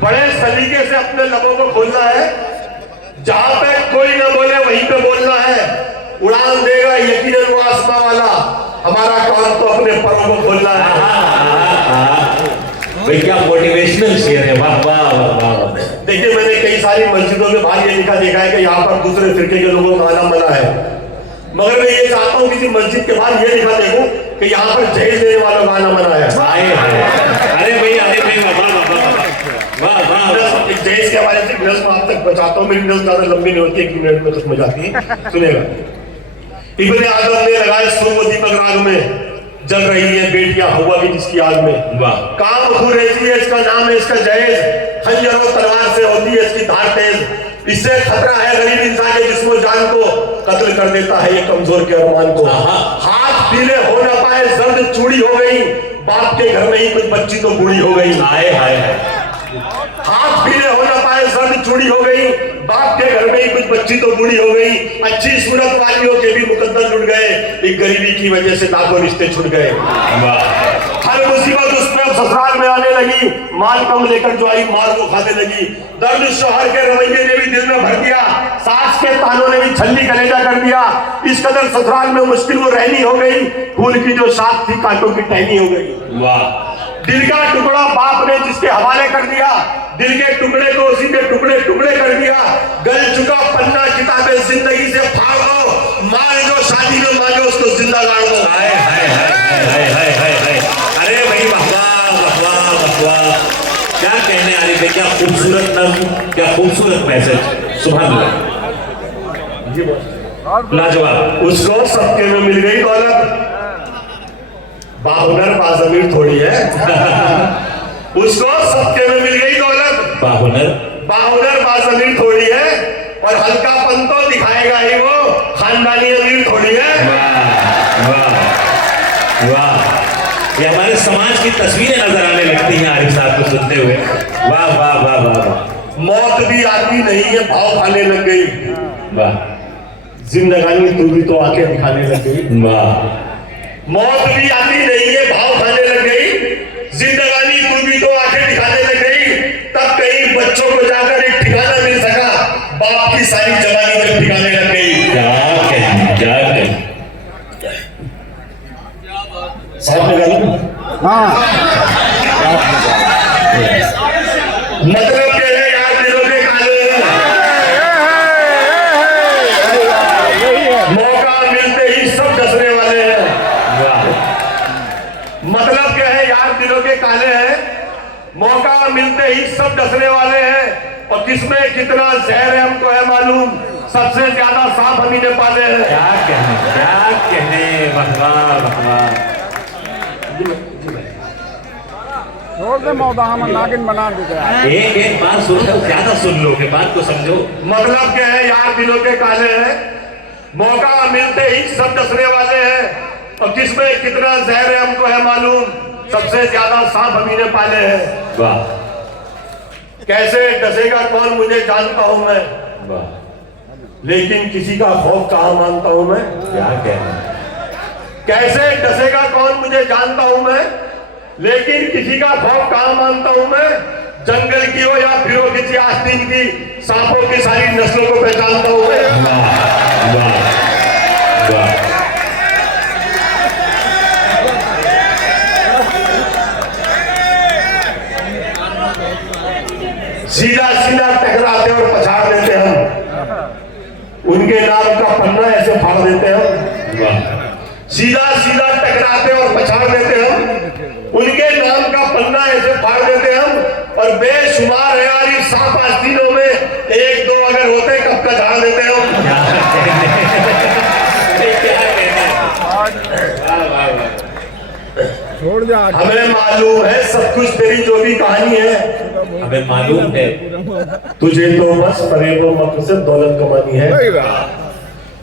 बड़े सलीके से अपने लबों को खोलना है। जहां पे कोई ना बोले वहीं पे बोलना है। उड़ान देगा यकीनन वो आसमां वाला। हमारा काम तो अपने परों को खोलना है। भाई क्या मोटिवेशनल शेर है। वाह वाह वाह वाह। देखिए, मैंने कई सारी मस्जिदों के बाहर ये लिखा देखा है कि यहाँ पर दूसरे फिरके के लोगों का आना मना है, मगर मैं ये चाहता हूँ किसी मस्जिद के बाहर ये लिखा देखूं कि यहाँ पर जहेज देने वालों का आना मना है। अरे भाई वाह वाह। जहेज के हवाले से नज़्म आप तक बचाता हूँ। मेरी नज़्म ज्यादा लंबी नहीं होती, 1 मिनट में खत्म हो जाती है। सुनेगा। इब्ने आदम ने लगाए सूर व दीपक राग में, जल रही है बेटियां हवा की जिसकी आग में। वाह। काम खुरेजी है इसका नाम है, इसका जहेज खंजर और तलवार से होती है इसकी धार तेज। इससे खतरा है गरीब इंसान के जिस्म जान को, कत्ल कर देता है ये कमजोर के अरमान को। हाथ पीले हो ना पाए जर्द चूड़ी हो गई, बाप के घर में ही कुछ बच्ची तो बूढ़ी हो गई। हाय हाय। हाथ पीले हो ना पाए जर्द चूड़ी हो गई, बाप के घर में ही कुछ बच्ची तो बूढ़ी हो गई। अच्छी सूरत वालियों के भी मुकद्दर लुट गए, एक गरीबी की वजह से लाखों रिश्ते छूट गए। हर मुसीबत उस पर ससुराल में आने लगी, माल कम लेकर जो आई माल को खाने लगी। दर्द शोहर के रवैये ने भी दिल में भर दिया, सास के तानों ने भी छल्ली कलेजा कर दिया। इस कदर ससुराल में मुश्किल वो रहनी हो गई, फूल की जो साथ थी कांटों की टहनी हो गई। वाह। दिल का टुकड़ा बाप ने जिसके हवाले कर दिया, दिल के टुकड़े को उसी के टुकड़े टुकड़े कर दिया। गल चुका पन्ना किताबे जिंदगी से फाड़ दो, मार जो शादी में मांगे उसको जिंदा गाड़ दो। हाय हाय हाय हाय हाय हाय। अरे भाई वाह वाह वाह वाह। क्या कहने वाली भाई, क्या खूबसूरत नज़्म, क्या खूबसूरत मैसेज। सुभान अल्लाह। लाजवाब। उसको सबके में मिल गई दौलत, बाहुनर बाज़मीर थोड़ी है। उसको सबके में मिल गई दौलत, बाहुनर बाज़मीर थोड़ी है। और हल्कापन तो दिखाएगा ही वो, खानदानी अमीर थोड़ी है। वाह वाह। ये हमारे समाज की तस्वीरें नजर आने लगती हैं आरिफ साहब को सुनते हुए। वाह वाह वाह वाह। मौत भी आती नहीं है भाव खाने लग गई, वाह। जिंदगानी तू भी तो आके दिखाने लग गई। वाह। मौत भी आती नहीं है भाव खाने लग गई, जिंदगानी तू भी तो आके दिखाने लग गई। तब कहीं बच्चों को जाकर एक ठिकाना मिल सका, बाप की सारी जवानी जब ठिकाने लग गई। क्या कहें, क्या कहें। साहब ने गाली मतलब क्या है यार, दिलों के काले मौका मिलते ही सब डसने वाले हैं। मतलब क्या है यार, दिलों के काले हैं, मौका मिलते ही सब डसने वाले हैं। और किसमें कितना जहर है हमको है मालूम, सबसे ज्यादा सांप हम ही ने पाले हैं। क्या कहने, क्या कहने। वाह वाह। छोड़ दे मौदा, हम नागिन बना देते। एक बार सुनकर ज्यादा सुन लोगे, बात को समझो। मतलब क्या है यार, दिलों के काले हैं, मौका मिलते ही सब डसने वाले हैं। और किसमें कितना जहर है हमको है मालूम, सबसे ज्यादा सांप हम ही ने पाले हैं। वाह। कैसे डसेगा कौन मुझे जानता हूं मैं, वाह। लेकिन किसी का खौफ कहां मानता हूं मैं। क्या कहना। कैसे डसेगा कौन मुझे जानता हूं मैं, लेकिन किसी का खौफ कहां मानता हूं मैं। जंगल की हो या फिर हो किसी आस्तीन की, सांपों की सारी नस्लों को पहचानता हूं मैं। वाह वाह वाह। सीधा सीधा टकराते और पछाड़ देते हम, उनके नाम का पन्ना ऐसे फाड़ देते हम। वाह। सीधा सीधा टकराते और पछाड़ देते हम, उनके नाम का पन्ना ऐसे फाड़ देते हम। और बेशुमार है यार इस सांप आस्तीनों में, 1-2 अगर होते कब का झाड़ देते हम। छोड़ जा। हमें मालूम है सब कुछ तेरी जो भी कहानी है, हमें मालूम है तुझे तो बस फरेबो मक्र से दौलत कमानी है।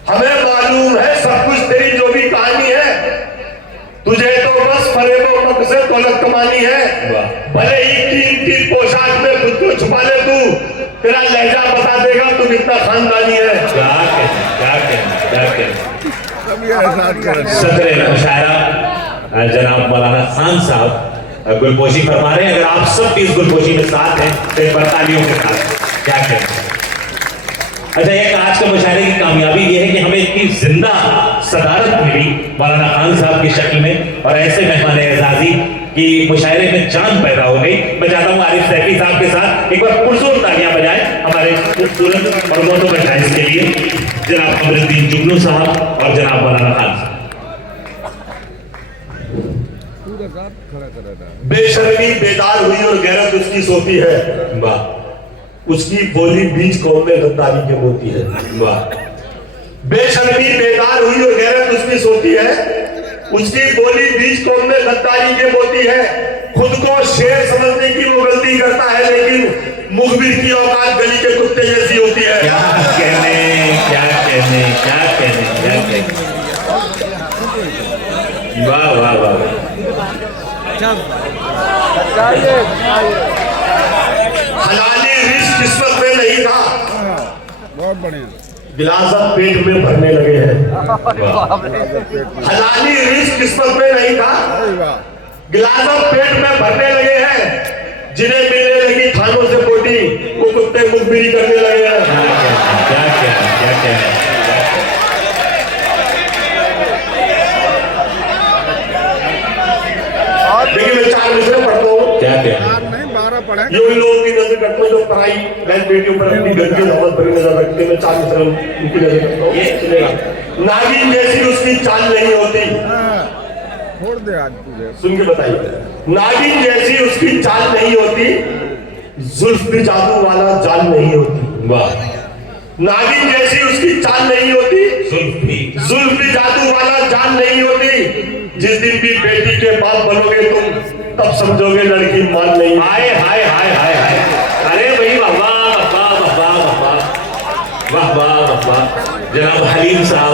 हमें मालूम है सब कुछ तेरी जो भी कहानी है, तुझे तो बस फरेबो मक्र से दौलत कमानी है। भले ही कीमती पोशाक में खुद को छुपा ले तू, तेरा लहजा बता देगा तू कितना खानदानी है। क्या कहना, क्या कहना, क्या कहना। सदर मुशायरा जनाब मौलाना खान साहब गुलपोशी फरमा रहे हैं। अगर आप सब भी इस गुलपोशी में साथ हैं तो एक बार तालियों के साथ क्या कहें। अच्छा, एक आज का मुशायरे की कामयाबी ये है कि हमें इतनी जिंदा सदारत मिली मौलाना खान साहब की शक्ल में और ऐसे मेहमान एजाजी कि मुशायरे में जान पैदा हो गई। मैं चाहता हूँ आरिफ सैफी साहब के साथ एक बार पुरजोर तालियां बजाएं हमारे खूबसूरत और मोहतबर शायद के लिए, जनाब कमरुद्दीन जुगनू साहब और जनाब मौलाना खान साहब। बेशर्मी बेदार हुई और गैरत उसकी सोती है, वाह उसकी बोली बीज कौम में गद्दारी के मोती है। वाह। बेशर्मी बेदार हुई और गैरत उसकी सोती है, उसकी बोली बीज कौम में गद्दारी के मोती है। खुद को शेर समझने की वो गलती करता है, लेकिन मुखबिर की औकात गली के कुत्ते जैसी होती है। क्या कहने क्या कहने क्या कहने क्या कहने। वाह वाह वाह। हलाली रिस्क किस्मत में नहीं था, बहुत बढ़िया। गिलास अब पेट में भरने लगे हैं। हलाली रिस्क किस्मत में नहीं था, गिलास अब पेट में भरने लगे हैं। जिन्हें मिलने लगी थानों से बोटी, वो कुत्ते मुखबिरी करने लगे हैं। क्या कहने क्या कहने। देखिए, मैं 4 मिसरे पढ़ता हूँ। क्या कहने। नहीं 12 पढ़े। ये उन लोगों की नजर करता हूँ जो पढ़ाई बहन बेटियों पर अपनी गंदी नमक भरी नजर रखते हैं। मैं 4 मिसरे उनकी नजर करता हूँ। सुनेगा। नागिन जैसी उसकी चाल नहीं होती, छोड़ दे आज तुझे। सुन के बताइए। नागिन जैसी उसकी चाल नहीं होती, जुल्फ भी जादू वाला जाल नहीं होती। वाह। नागिन जैसी उसकी चाल नहीं होती, जुल्फ भी जादू वाला जाल नहीं होती। जिस दिन भी बेटी के बाप बनोगे तुम, तब समझोगे लड़की मान नहीं। हाय हाय हाय हाय हाय। अरे भाई वाह वाह वाह वाह वाह वाह वाह वाह। जनाब हलीम साहब,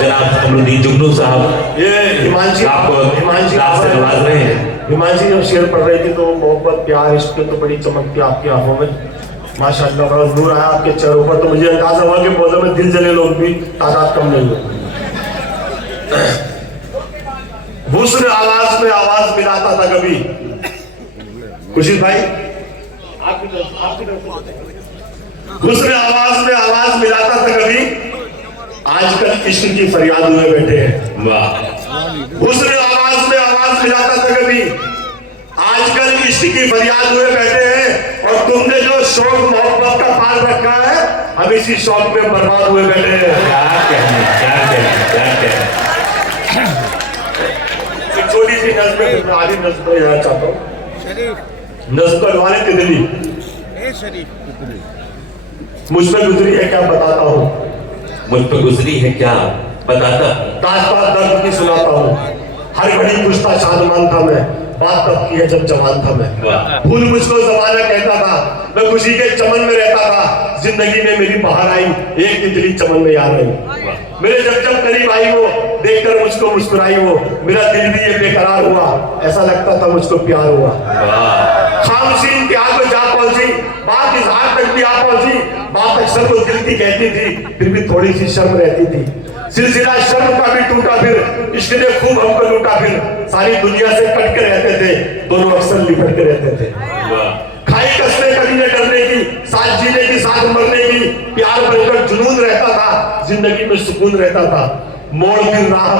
जनाब कमरुद्दीन जुगनू साहब, ये हिमांशी आपको हिमांशी लाभ से नवाज रहे हैं। हिमांशी जब शेर पढ़ रही थी तो मोहब्बत प्यार इश्क तो बड़ी चमक थी आपकी आंखों में। माशाअल्लाह बड़ा नूर आया आपके चेहरों पर, तो मुझे अंदाजा हुआ कि पौधे में दिल जले लोग भी तादाद कम नहीं है। हुस्न आवाज में आवाज मिलाता था कभी। खुशी भाई, हुस्न आवाज में आवाज मिलाता था कभी, आजकल इश्क की फरियाद हुए बैठे हैं। वाह। हुस्न आवाज में आवाज मिलाता था कभी, आजकल इश्क की फरियाद हुए बैठे हैं। और तुमने जो शौक मोहब्बत का पाल रखा है, हम इसी शौक में बर्बाद हुए बैठे हैं। क्या कहने क्या कहने क्या कहने। एक छोटी सी नज्म में आधी नज्म को याद चाहता हूँ। नज्म का नवाले तितली मुझ पे गुजरी है क्या बताता हूँ, मुझ पर गुजरी है क्या बताता। दास्तान दर्द की सुनाता हूँ। हर घड़ी पूछता शादमान था मैं, बात तब की है जब जवान था मैं। फूल मुझको जमाना कहता था, मैं खुशी के चमन में रहता था। जिंदगी में मेरी बाहर आई, एक तितली चमन में याद आई। मेरे जब जब करीब आई वो, देखकर मुझको मुस्कुराई वो। मेरा दिल भी ये बेकरार हुआ, ऐसा लगता था मुझको प्यार हुआ। खामोशी इंतहा को जा पहुंची, बात इजहार तक भी आ पहुंची। बात अक्सर तो दिल की कहती थी, फिर भी थोड़ी सी शर्म रहती थी। सिलसिला शर्म का भी टूटा फिर, इश्क ने खूब हमको लूटा फिर। सारी दुनिया से कट के रहते थे, दोनों अक्सर लिपट के रहते थे। खाई कसने कभी न डरने की, साथ जीने की साथ मरने की। प्यार बनकर जुनून रहता था, जिंदगी में सुकून रहता था। मोड़ फिर राह में